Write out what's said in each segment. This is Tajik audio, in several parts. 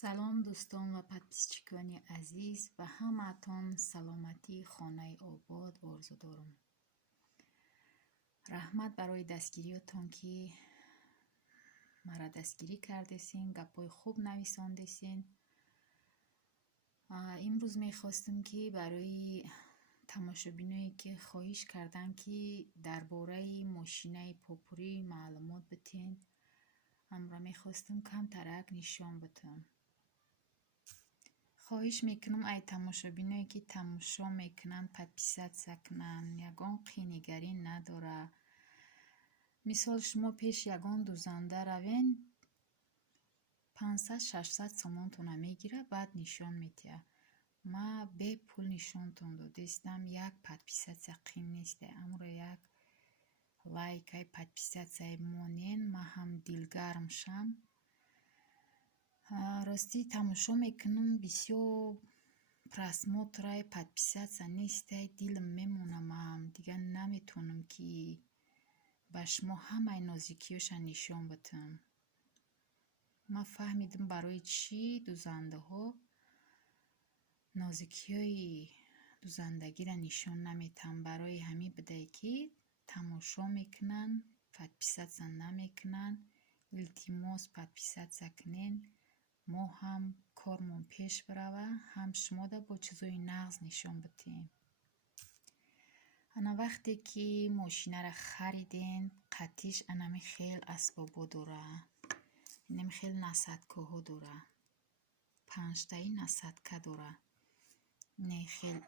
салом дӯстон ва подписчикони азиз ва ҳамаатон саломатии хонаи обод орзу дорам. раҳмат барои дастгириётон, ки мара дастгирӣ кардесин, гапҳои хуб нависондесин. имрӯз мехостам, ки барои тамошобиное, ки хоҳиш карданд, ки дар бораи мошинаи попурӣ маълумот битен, амра мехостам камтарак нишон битам. хоҳиш мекунам ай тамошобиное, ки тамошо мекунанд, подписатсия кунанд. Ягон қiyнигарӣ надора. мисол шумо пеш ягон дӯзанда равен, 500-600 сомонтона мегира, баъд нишон метиҳа. ма бепул нишонтон додистам. Як подписатсия қiyин нест. Амро як лайкай подписатсияи монен, ма ҳам дилгарм шам. ростӣ тамошо мекунам, бисёр просмотрай подписатсия нестай, дилам мемонам, дигар наметавонам, ки ба шумо ҳамаи нозикиёша нишон битам. ма фаҳмидам барои чӣ дӯзандаҳо нозикиёи дӯзандагиро нишон наметиҳанд. Барои ҳамин будае, ки тамошо мекунанд, подписатсия намекунанд. илтимос подписатсия кунен, мо ҳам кормон пеш барава, ҳам шумода бо чизои нағз нишон битем. ана вақте ки мошинаро харидем, қатъиш анами хел асбобо дора. инами хел насадкоҳо дора. 5таи насадка дора. не хел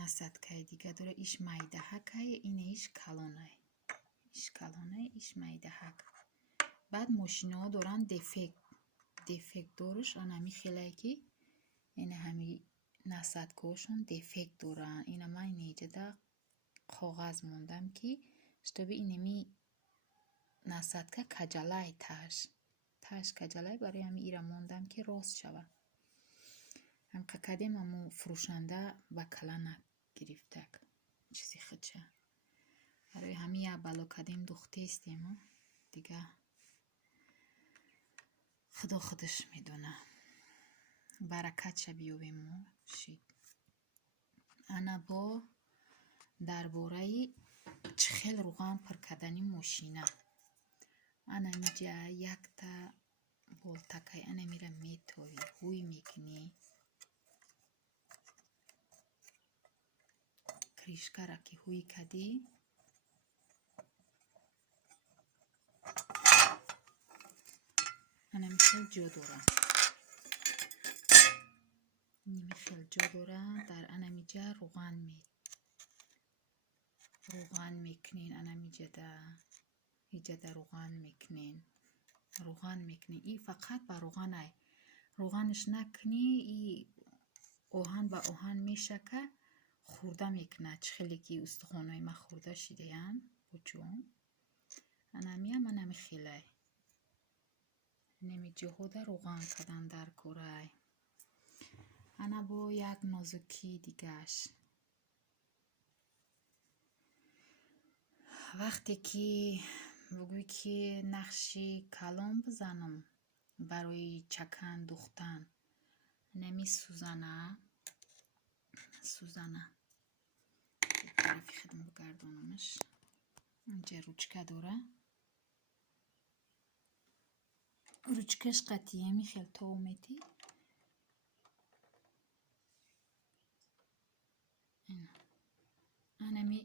насадкаи дига дора. иш майдаҳакай, ина иш калонай. иш калонай, иш майдаҳак. баъд мошинаҳо доранд дефект дораш анами хелае, ки ина ҳами насадкаҳошон дефект доранд. ина ман инеҷада коғаз мондам, ки штоби инами насадка каҷалай таҳаш каҷалай, барои ҳами ира мондам, ки рост шава. ҳамқа кадем аммо фурӯшанда ба кала нагирифтак чизи хача. барои ҳами як бало кадем духтестем дига худо худаш медона. баракатша биёбем мо шид. ана бо дар бораи чӣ хел руған пур кардани мошина. ана инҷа якта болтакай анамира метовӣ, ҳуй мекунӣ. кришкара ки ҳуй кадӣ, анами хел ҷо дора. инами хел ҷо дора. дар анамиҷа руған мекунен. анамиҷада иҷада руған мекунен. И фақат ба руғанай. руғанаш накунӣ, и оҳан ба оҳан мешака, хурда мекунад. чӣ хеле ки устухонои ма хурда шидаянд бо ҷон. анамиам анами хелай. инами ҷоҳода руған кардан дар корай. ана бо як нозукии дигаш. вақте ки бигӯй, ки нақши калон бизанам барои чакан духтан, инами сӯзана тарафи худам бигардонамаш. инҷа ручка дора. ручкаш қатъиями хел тов метӣ. анами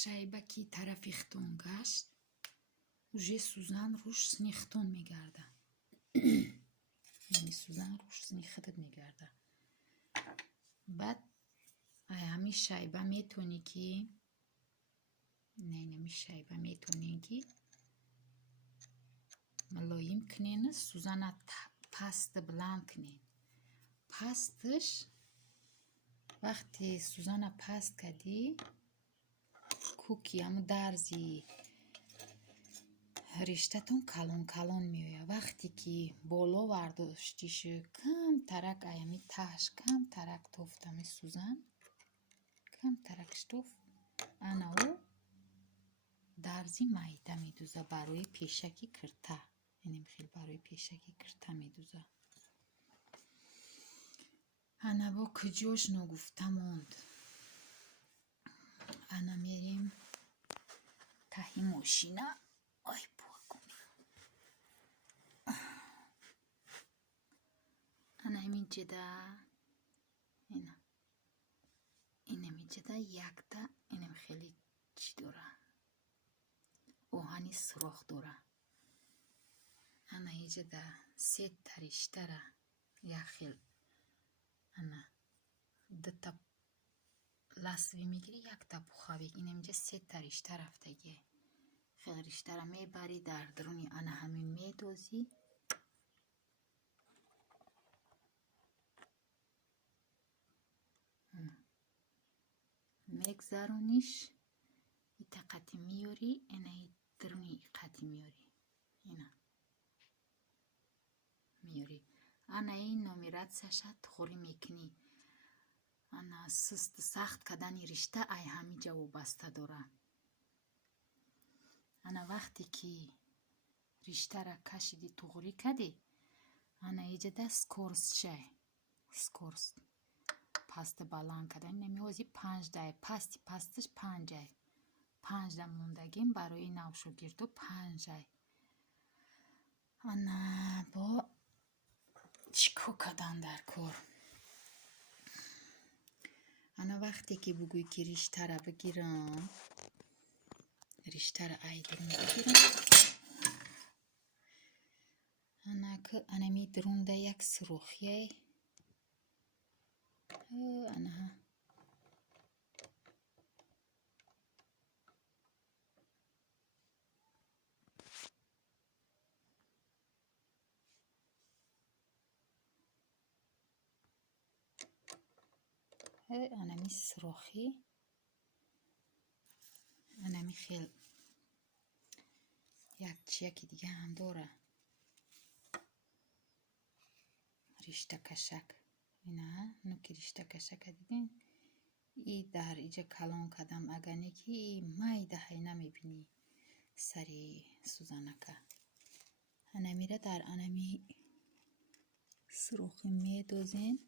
шайба ки тарафи хитон гашт, уже сӯзан руш сини хитон мегарда. сӯзан руш сини хитат мегарда. баъд ҳами шайба метавонӣ, ки инами шайба метавонӣ, ки мулоим кунен, сӯзана паст буланд кунен. пасташ вақте сӯзана паст кадӣ, кӯки ҳамо дарзи риштатон калон меояд. вақте ки боло вардошти шуд, камтарак аями таҳаш камтарак тофт, ами сӯзан камтаракш тофт, анау дарзи майда медӯза барои пешаки кирта. اینم خیلی برای پیشکی کرتا میدوزه. انا با کجاش نگفتم موند. انا میریم تهی ماشینه. آی بابا انا این جدا اینم جدا یکتا اینم خیلی چی داره اوهانی سراخ داره. انا جدا سه تریشتره یا خیل انا دتا لاسوی میگیری یک تا بخوابی اینم جا سه تریشتر رفتگی خیلی ریشتره میبری در درونی انا همین میدوزی میگذرونیش ای قطی میاری اینه درونی قطی میاری اینا میاری انا این نمیرد سشت خوری میکنی انا سست سخت کدنی رشته ای همی جو بسته داره. انا وقتی که رشته را کشیدی توغری کدی انا ایجا دست کورس شه سکورس پست بلند کدن نمیوزی 5 دقیقه پستش 5 دقیقه 5 دقیقه موندگیم برای نوشو گیردو 5 دقیقه انا با چیکو کدن در کار انا وقتی که بگوی که رشته را بگیرم رشته را ایدرون بگیرم انا که انا می درون ده یک سروخیه انا انا می سروخی انا می خیل یکی دیگه هم داره رشته کشک اینا نوکی رشته کشک دیدین ای در ایجا کلان کدم اگه که مای دهی نمیبینی سری سوزانکه انا میره در انا می سروخی می دوزین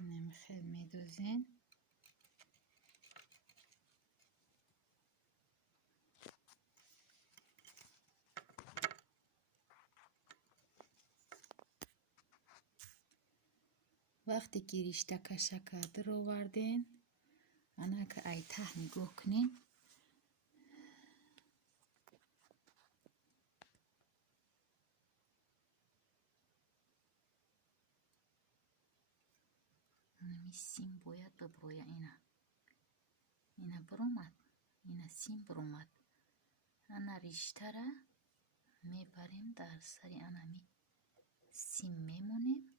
نمیخواد میدوزین وقتی که رشته کشک در آوردین انا که ای ته نگاه کنین انا سیم باید ببرویه اینا برومد اینا سیم برومد انا رشته را میبریم در سری انا می سیم میمونیم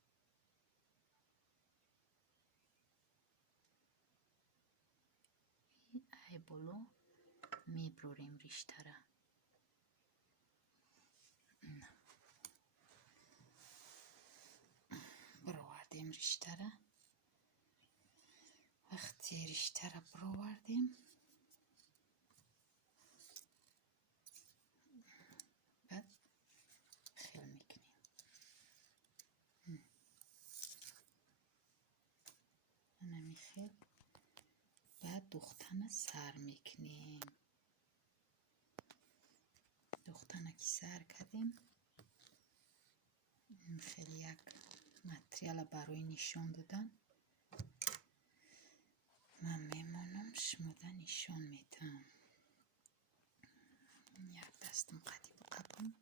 ای بلو میبروریم رشته را بروردیم رشته را وقتی رشته را بروردیم بعد خیل میکنیم انا میخیل بعد دختنه سر میکنیم دختنه که سر کردیم خیلی یک متریال برای نشان دادن من میمونم شموده نشان میدم یک دستم قدی بقبم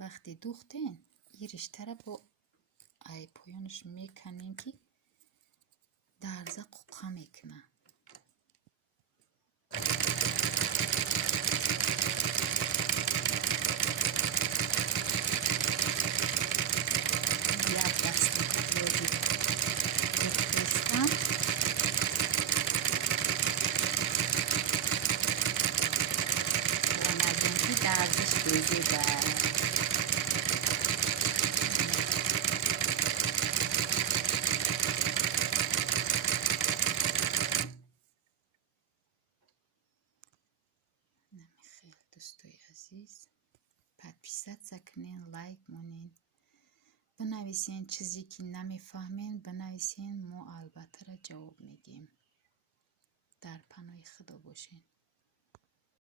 وقتی دوختین این رشته را با ай поёнаш меканем ки дарза қуқа мекунад. як дасти ёди бифрестам. омадем ки дарзиш безеда. خیلی دوستای عزیز подписаться کنین، لایک مونین، بنویسین چیزی که نمیفهمین بنویسین، ما البته را جواب میدیم. در پناه خدا باشین.